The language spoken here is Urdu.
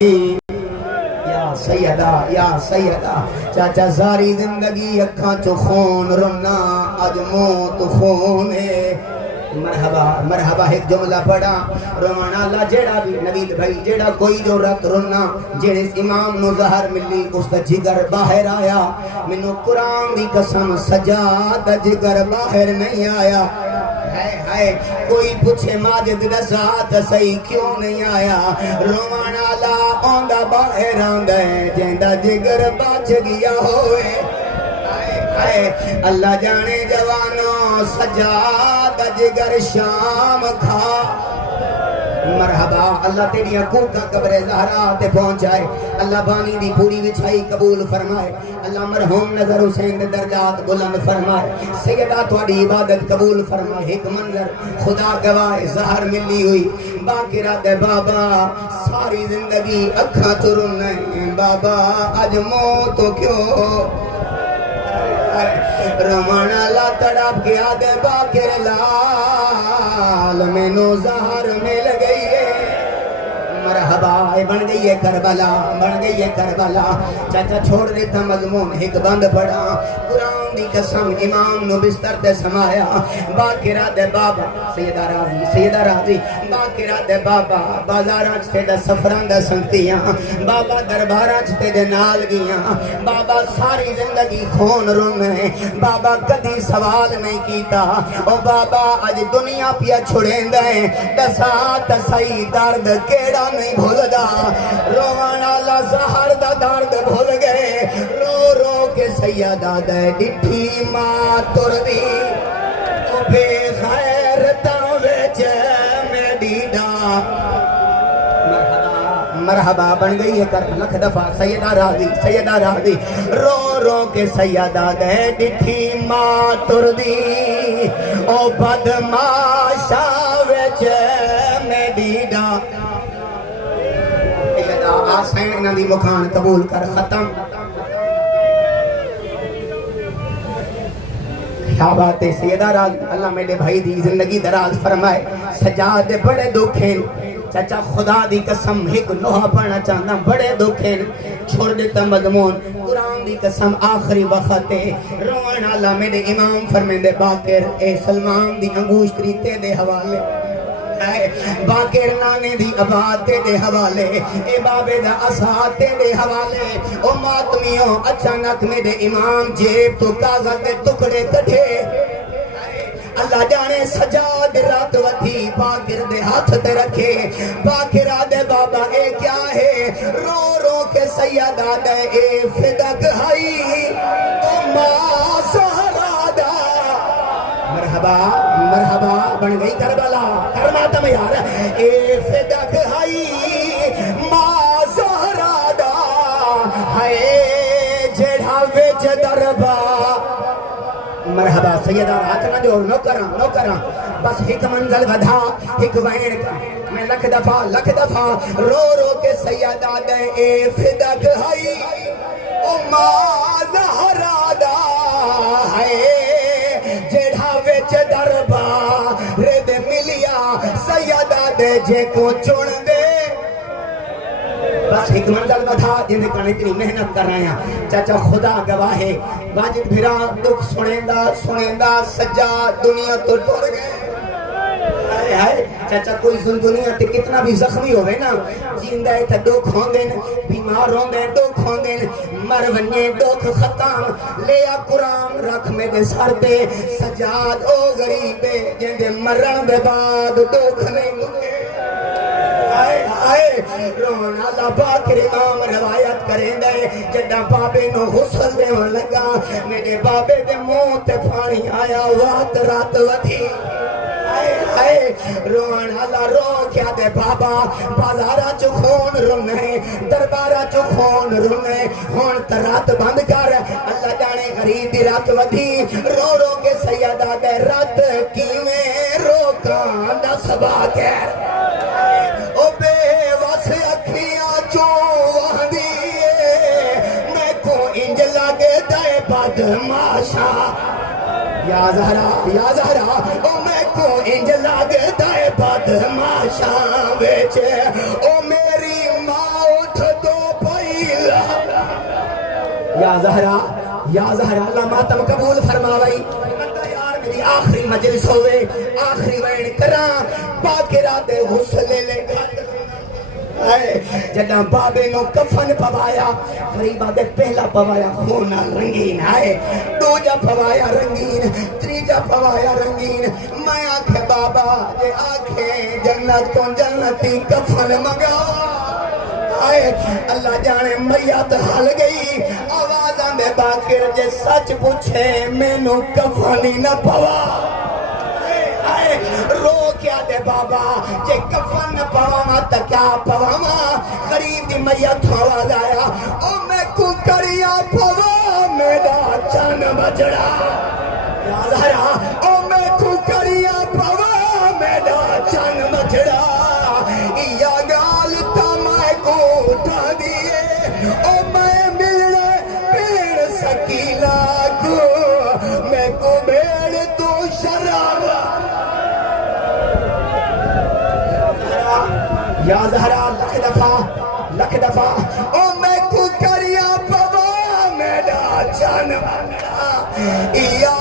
یا سیدہ یا سیدہ چاچا ساری زندگی اکھاں چو خون رنا اج موت خون ہے مرحبا مرحبا ایک جملہ پڑھا روانا اللہ جیڑا بھی نوید بھائی جیڑا کوئی جو رات رونا جیڑے امام نو زہر ملی اس دا جگر باہر آیا منو قرآن دی قسم سجاد جگر باہر نہیں آیا ہائے کوئی پوچھے ماجد رضا صحیح کیوں نہیں آیا روانا اللہ آندا باہر آندا ہے جیندہ جگر بچ گیا ہوئے اللہ جانے جوانوں سجاد جگر شام کھا مرحبا اللہ تیری حقوق کا قبر زہرا تے پہنچائے اللہ بانی دی پوری وچھائی قبول فرمائے اللہ مرحوم نظر حسین دے درجات بلند فرمائے سیدہ تھوڑی عبادت قبول فرمائے ایک منظر خدا گواہ زہر ملی ہوئی باقرہ دے بابا ساری زندگی اکھاں چرن نہیں بابا اج موت کیوں روانا لا تڑپ گیا دے باقر لال میں نو زہر مل گئی ہے مرحبا بن گئی ہے کربلا بن گئی ہے کربلا چاچا چھوڑ دیتا مضمون ایک بند پڑا قرآن دی قسم امام نو بستر تے سمایا باقرہ دے بابا سیدہ راضی باقرہ دے بابا بازاراں چتے دا سفران دا سنگتیاں بابا درباراں چتے دے نال گیاں بابا ساری زندگی خون رن ہے بابا کدی سوال نہیں کیتا او بابا اج دنیا پیا چھڑین دیں دسات سی درد کیڑا نہیں بھول دا روانا اللہ زہر دا درد بھول گئے رو رو کے سیدہ دے ڈٹھی ماں تر دی او بے غیرتاں وچ میں ڈیڈا مرحبا بن گئی ہے کر لکھ دفعہ سیدہ راضی رو رو کے سیدہ دے ڈٹھی ماں تر دی او بدماشا وچ میں ڈیڈا آسین انہاں دی مکھان قبول کر ختم کیا بات ہے سیدہ راز اللہ میرے بھائی دی زندگی دراز فرمائے سجاد بڑے دکھیں چاچا خدا دی قسم ایک نوحہ پڑھنا چاہنا بڑے دکھیں چھوڑ دیتا مضمون قرآن دی قسم آخری وقت روان اللہ میرے امام فرمیندے باقر اے سلمان دی انگوشتری تے دے حوالے باقر نانے دی آباد تے دے حوالے اے بابے دا اسات تے دے حوالے او ماتمیوں اچانک میرے امام جیب تو کاغذ دے ٹکڑے کٹھے اللہ جانے سجاد رات ودھی باقر دے ہاتھ تے رکھے باقرہ دے بابا اے کیا ہے رو رو کے سیدہ دے اے فدق ہائی ماں سہرا دا مرحبا بن گئی کربلا کرماتم یار اے فدق ہائی ماں زہرا دا ہائے جڑا وچ دربا مرحبا سیدہ ہاتھ نہ جو نو کراں بس ایک منزل ودھا ایک وین کا میں لکھ دفعہ رو رو کے سیدہ دے اے فدق ہائی او ماں زہرا دا ہائے جڑا وچ دربا رد ملیا سیدہ دے جے کو چون دے بس ایک منزل بتھا جن کنے اتنی محنت کر رہے ہیں چاچا خدا گواہ ہے واجد بھرا دکھ سنیندہ سجا دنیا تو ٹوڑ گئے چاچا کوئی دنیا تے کتنا بھی زخمی ہوئے نا جیندہ ہے تا دکھ ہوندن بیمار ہوندن دکھ ہوندن مر ونجے دکھ ختم لیا قرآن رکھ میں دے سر تے سجاد او غریبے جندے مرن دے بعد دکھ نہیں مکے رون اللہ باقر امام روایت کریں دے جدہ بابے نو غسل دے لگا میرے بابے دے منہ تے پانی آیا وات رات ودھی روان اللہ رو کیا دے بابا بازارہ چو خون رنے دربارہ چو خون رنے ہون ترات بند کر اللہ جانے غریب دی رات ودھی رو رو کے سیدہ دے رات کیویں روکان دا سبا کر او بے وس اکھیاں چو وہدیے میں کو انج لگے دے بدماشا یا زہرا او میں کو انج لگے دے بدماشا ویچے او میری ماں یا زہرا اللہ ماتم قبول فرماوئی بندہ یار میری آخری مجلس ہوئے آخری وین کران باقرہ دے غسل لے جدہ بابے نو کفن پوایا غریبہ دے پہلا پوایا خونا رنگین آئے دوجہ پوایا رنگین تریجہ پوایا رنگین میں آنکھیں بابا جے آنکھیں جنت کو جنتی کفن مگاوا آئے اللہ جانے میت حل گئی آوازاں دے باقر جے سچ پوچھے میں نو کفنی نہ پوا رو کیا دے بابا جے کفن نہ پواما تا کیا پواما غریب دی میت آواز آیا او میں کو کریا پوا میرا چان بجڑا یا زہرا او میں کو کریا پوا میرا چان بجڑا یا گال تا میں کو اٹھا دیئے او میں ملنے پیڑ سکیلا کو میں کو بیڑ تو شراب یا زہرا لکھ دفعہ او میں کو کریا پوا میرا جان بنا یا